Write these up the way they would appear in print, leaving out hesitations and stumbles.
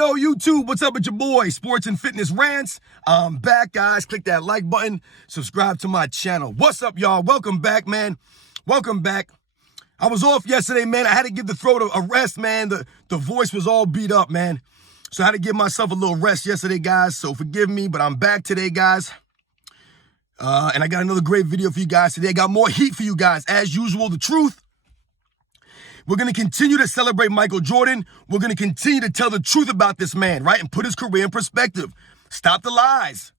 Yo, YouTube, what's up with your boy? Sports and Fitness Rants. I'm back, guys. Click that like button. Subscribe to my channel. What's up, y'all? Welcome back, man. Welcome back. I was off yesterday, man. I had to give the throat a rest, man. The voice was all beat up, man. So I had to give myself a little rest yesterday, guys. So forgive me, but I'm back today, guys. And I got another great video for you guys today. I got more heat for you guys. As usual, the truth. We're going to continue to celebrate Michael Jordan. We're going to continue to tell the truth about this man, right? And put his career in perspective. Stop the lies.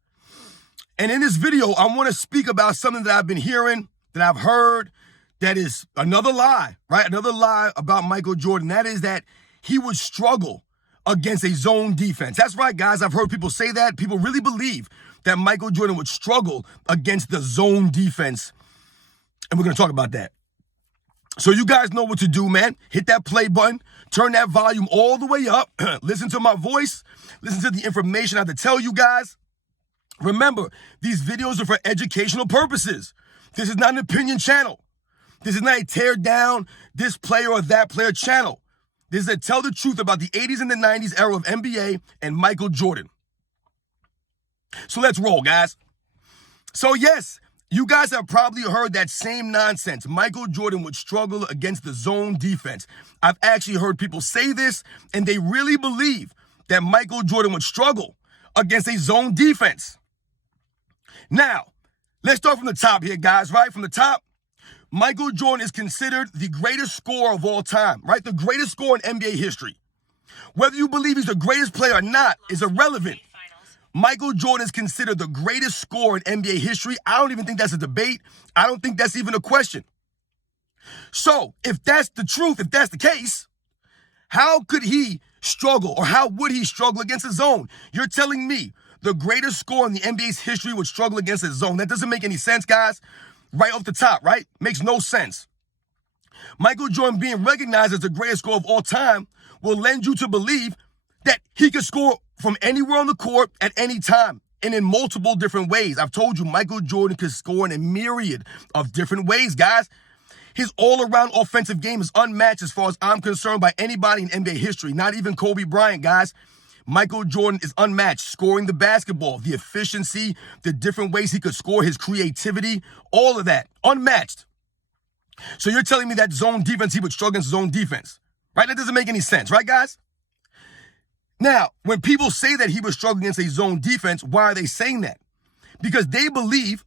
And in this video, I want to speak about something that I've been hearing, that I've heard, that is another lie, right? Another lie about Michael Jordan. That is that he would struggle against a zone defense. That's right, guys. I've heard people say that. People really believe that Michael Jordan would struggle against the zone defense. And we're going to talk about that. So you guys know what to do, man. Hit that play button. Turn that volume all the way up. Listen to my voice. Listen to the information I have to tell you guys. Remember, these videos are for educational purposes. This is not an opinion channel. This is not a tear down this player or that player channel. This is a tell the truth about the 80s and the 90s era of NBA and Michael Jordan. So let's roll, guys. So yes, you guys have probably heard that same nonsense. Michael Jordan would struggle against the zone defense. I've actually heard people say this, and they really believe that Michael Jordan would struggle against a zone defense. Now, let's start from the top here, guys, right? From the top, Michael Jordan is considered the greatest scorer of all time, right? The greatest scorer in NBA history. Whether you believe he's the greatest player or not is irrelevant. Michael Jordan is considered the greatest scorer in NBA history. I don't even think that's a debate. I don't think that's even a question. So if that's the truth, if that's the case, how could he struggle, or how would he struggle against a zone? You're telling me the greatest scorer in the NBA's history would struggle against a zone? That doesn't make any sense, guys. Right off the top, right? Makes no sense. Michael Jordan being recognized as the greatest scorer of all time will lend you to believe that he could score from anywhere on the court at any time and in multiple different ways. I've told you, Michael Jordan could score in a myriad of different ways, guys. His all-around offensive game is unmatched as far as I'm concerned by anybody in NBA history, not even Kobe Bryant, guys. Michael Jordan is unmatched, scoring the basketball, the efficiency, the different ways he could score, his creativity, all of that, unmatched. So you're telling me that zone defense, he would struggle against zone defense, right? That doesn't make any sense, right, guys? Now, when people say that he was struggling against a zone defense, why are they saying that? Because they believe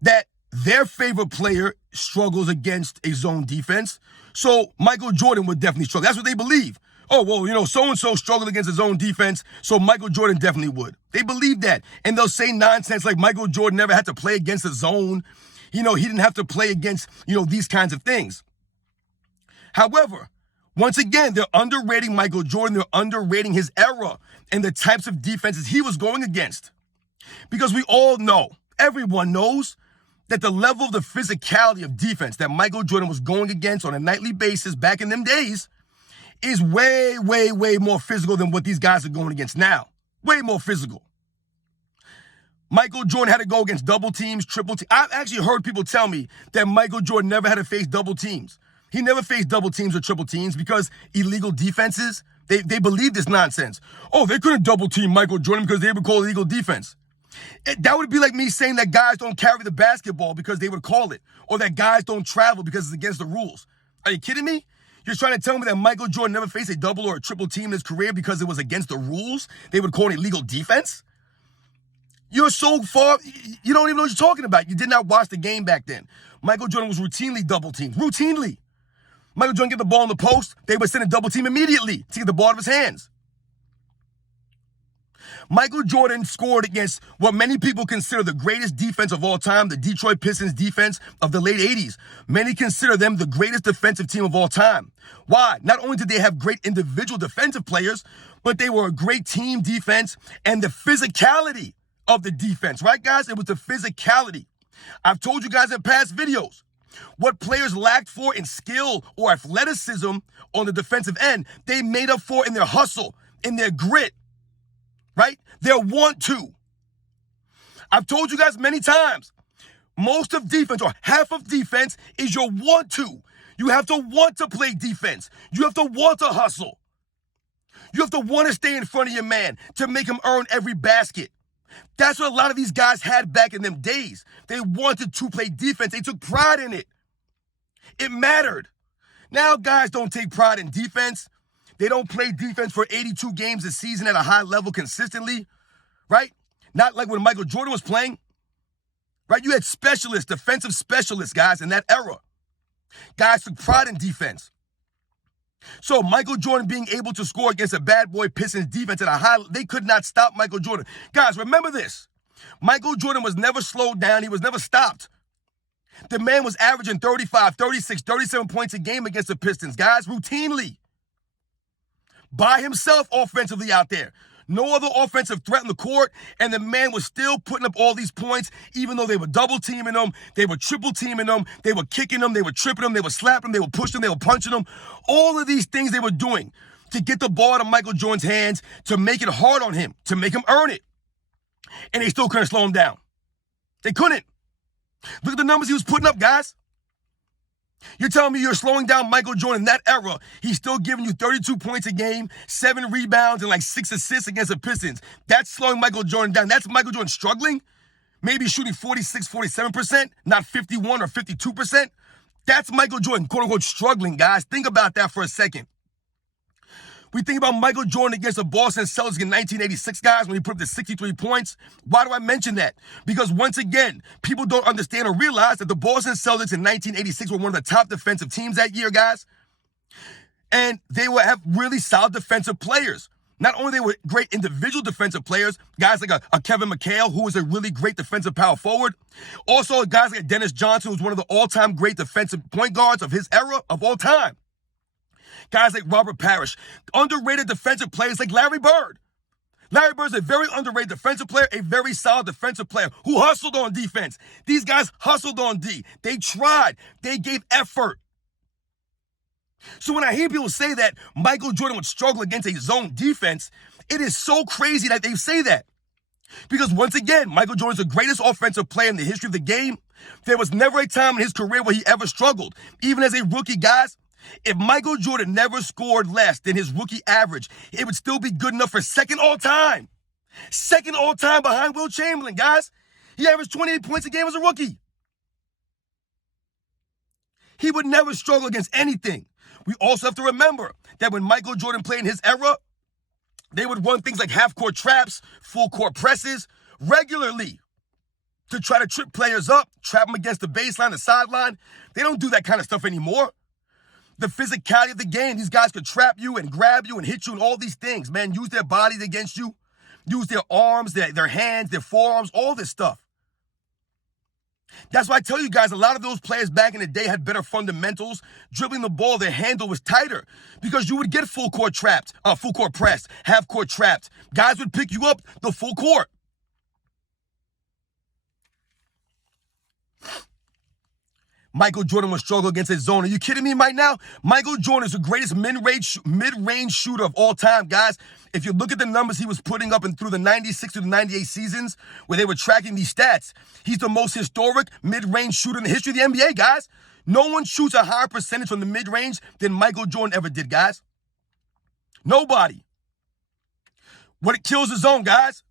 that their favorite player struggles against a zone defense. So Michael Jordan would definitely struggle. That's what they believe. Oh, well, you know, so-and-so struggled against his own defense, so Michael Jordan definitely would. They believe that. And they'll say nonsense like Michael Jordan never had to play against a zone. You know, he didn't have to play against, these kinds of things. However, once again, they're underrating Michael Jordan. They're underrating his era and the types of defenses he was going against. Because we all know, everyone knows, that the level of the physicality of defense that Michael Jordan was going against on a nightly basis back in them days is way, way, way more physical than what these guys are going against now. Way more physical. Michael Jordan had to go against double teams, triple teams. I've actually heard people tell me that Michael Jordan never had to face double teams. He never faced double teams or triple teams because illegal defenses, they believe this nonsense. Oh, they couldn't double team Michael Jordan because they would call illegal defense. That would be like me saying that guys don't carry the basketball because they would call it, or that guys don't travel because it's against the rules. Are you kidding me? You're trying to tell me that Michael Jordan never faced a double or a triple team in his career because it was against the rules? They would call it illegal defense? You're so far, you don't even know what you're talking about. You did not watch the game back then. Michael Jordan was routinely double teamed. Routinely. Michael Jordan get the ball in the post, they would send a double team immediately to get the ball out of his hands. Michael Jordan scored against what many people consider the greatest defense of all time, the Detroit Pistons defense of the late 80s. Many consider them the greatest defensive team of all time. Why? Not only did they have great individual defensive players, but they were a great team defense and the physicality of the defense, right, guys? It was the physicality. I've told you guys in past videos, what players lacked for in skill or athleticism on the defensive end, they made up for in their hustle, in their grit, right? Their want to. I've told you guys many times, most of defense or half of defense is your want to. You have to want to play defense. You have to want to hustle. You have to want to stay in front of your man to make him earn every basket. That's what a lot of these guys had back in them days. They wanted to play defense. They took pride in it. It mattered. Now guys don't take pride in defense. They don't play defense for 82 games a season at a high level consistently, right? Not like when Michael Jordan was playing, right? You had specialists, defensive specialists, guys, in that era. Guys took pride in defense. So Michael Jordan being able to score against a bad boy Pistons defense at a high, they could not stop Michael Jordan. Guys, remember this. Michael Jordan was never slowed down. He was never stopped. The man was averaging 35, 36, 37 points a game against the Pistons, guys, routinely. By himself offensively out there. No other offensive threat in the court, and the man was still putting up all these points, even though they were double teaming him, they were triple teaming him, they were kicking him, they were tripping him, they were slapping him, they were pushing him, they were punching him. All of these things they were doing to get the ball out of Michael Jordan's hands, to make it hard on him, to make him earn it. And they still couldn't slow him down. They couldn't. Look at the numbers he was putting up, guys. You're telling me you're slowing down Michael Jordan in that era. He's still giving you 32 points a game, 7 rebounds, and like 6 assists against the Pistons. That's slowing Michael Jordan down. That's Michael Jordan struggling. Maybe shooting 46, 47%, not 51 or 52%. That's Michael Jordan, quote unquote, struggling, guys. Think about that for a second. We think about Michael Jordan against the Boston Celtics in 1986, guys, when he put up the 63 points. Why do I mention that? Because once again, people don't understand or realize that the Boston Celtics in 1986 were one of the top defensive teams that year, guys. And they would have really solid defensive players. Not only they were great individual defensive players, guys like a Kevin McHale, who was a really great defensive power forward. Also, guys like Dennis Johnson, who's one of the all-time great defensive point guards of his era of all time. Guys like Robert Parrish, underrated defensive players like Larry Bird. Larry Bird's a very underrated defensive player, a very solid defensive player who hustled on defense. These guys hustled on D. They tried. They gave effort. So when I hear people say that Michael Jordan would struggle against a zone defense, it is so crazy that they say that. Because once again, Michael Jordan's the greatest offensive player in the history of the game. There was never a time in his career where he ever struggled. Even as a rookie, guys, if Michael Jordan never scored less than his rookie average, it would still be good enough for second all-time. Second all-time behind Wilt Chamberlain, guys. He averaged 28 points a game as a rookie. He would never struggle against anything. We also have to remember that when Michael Jordan played in his era, they would run things like half-court traps, full-court presses regularly to try to trip players up, trap them against the baseline, the sideline. They don't do that kind of stuff anymore. The physicality of the game, these guys could trap you and grab you and hit you and all these things, man. Use their bodies against you. Use their arms, their hands, their forearms, all this stuff. That's why I tell you guys, a lot of those players back in the day had better fundamentals. Dribbling the ball, their handle was tighter because you would get full court trapped, full court pressed, half court trapped. Guys would pick you up the full court. Michael Jordan would struggle against his zone. Are you kidding me right now? Michael Jordan is the greatest mid-range shooter of all time, guys. If you look at the numbers he was putting up through the 96 to the 98 seasons where they were tracking these stats, he's the most historic mid-range shooter in the history of the NBA, guys. No one shoots a higher percentage from the mid-range than Michael Jordan ever did, guys. Nobody. What kills the zone, guys?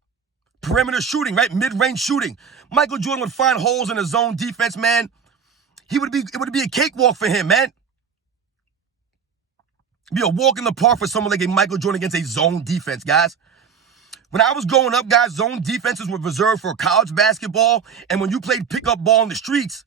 Perimeter shooting, right? Mid-range shooting. Michael Jordan would find holes in the zone defense, man. It would be a cakewalk for him, man. It'd be a walk in the park for someone like a Michael Jordan against a zone defense, guys. When I was growing up, guys, zone defenses were reserved for college basketball. And when you played pickup ball in the streets,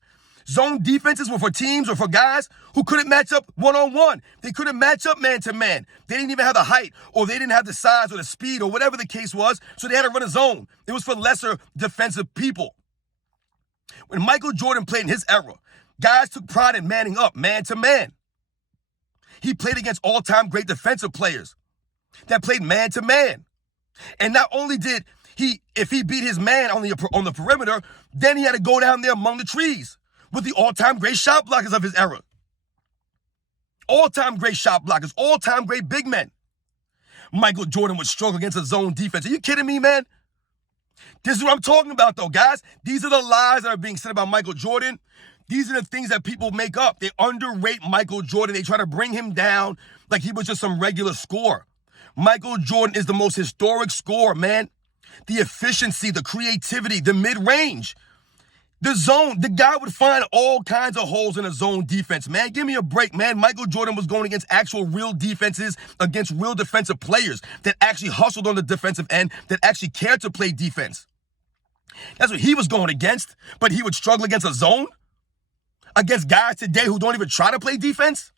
zone defenses were for teams or for guys who couldn't match up one-on-one. They couldn't match up man-to-man. They didn't even have the height, or they didn't have the size or the speed or whatever the case was, so they had to run a zone. It was for lesser defensive people. When Michael Jordan played in his era, guys took pride in manning up, man-to-man. He played against all-time great defensive players that played man-to-man. And not only did he, if he beat his man on the perimeter, then he had to go down there among the trees with the all-time great shot blockers of his era. All-time great shot blockers, all-time great big men. Michael Jordan would struggle against a zone defense. Are you kidding me, man? This is what I'm talking about, though, guys. These are the lies that are being said about Michael Jordan. These are the things that people make up. They underrate Michael Jordan. They try to bring him down like he was just some regular scorer. Michael Jordan is the most historic scorer, man. The efficiency, the creativity, the mid-range. The zone, the guy would find all kinds of holes in a zone defense, man. Give me a break, man. Michael Jordan was going against actual real defenses, against real defensive players that actually hustled on the defensive end, that actually cared to play defense. That's what he was going against, but he would struggle against a zone? Against guys today who don't even try to play defense?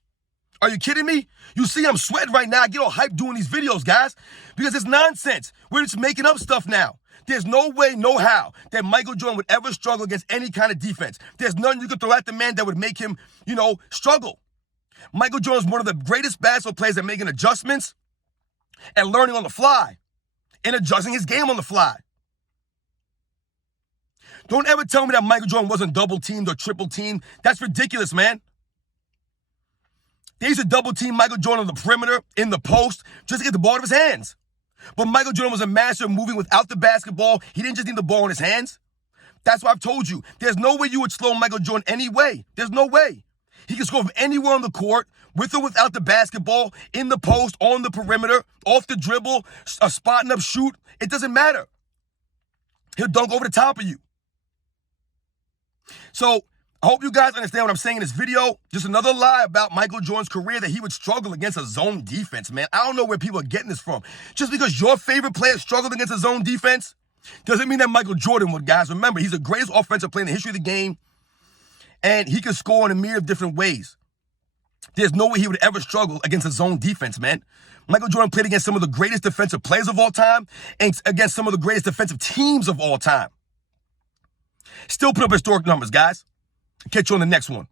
Are you kidding me? You see I'm sweating right now. I get all hyped doing these videos, guys, because it's nonsense. We're just making up stuff now. There's no way, no how that Michael Jordan would ever struggle against any kind of defense. There's nothing you could throw at the man that would make him, struggle. Michael Jordan is one of the greatest basketball players at making adjustments and learning on the fly and adjusting his game on the fly. Don't ever tell me that Michael Jordan wasn't double teamed or triple teamed. That's ridiculous, man. They used to double team Michael Jordan on the perimeter, in the post, just to get the ball out of his hands. But Michael Jordan was a master of moving without the basketball. He didn't just need the ball in his hands. That's why I've told you, there's no way you would slow Michael Jordan any way. There's no way. He can score from anywhere on the court, with or without the basketball, in the post, on the perimeter, off the dribble, a spotting up shoot. It doesn't matter. He'll dunk over the top of you. So I hope you guys understand what I'm saying in this video. Just another lie about Michael Jordan's career that he would struggle against a zone defense, man. I don't know where people are getting this from. Just because your favorite player struggled against a zone defense doesn't mean that Michael Jordan would, guys. Remember, he's the greatest offensive player in the history of the game, and he can score in a myriad of different ways. There's no way he would ever struggle against a zone defense, man. Michael Jordan played against some of the greatest defensive players of all time and against some of the greatest defensive teams of all time. Still put up historic numbers, guys. Catch you on the next one.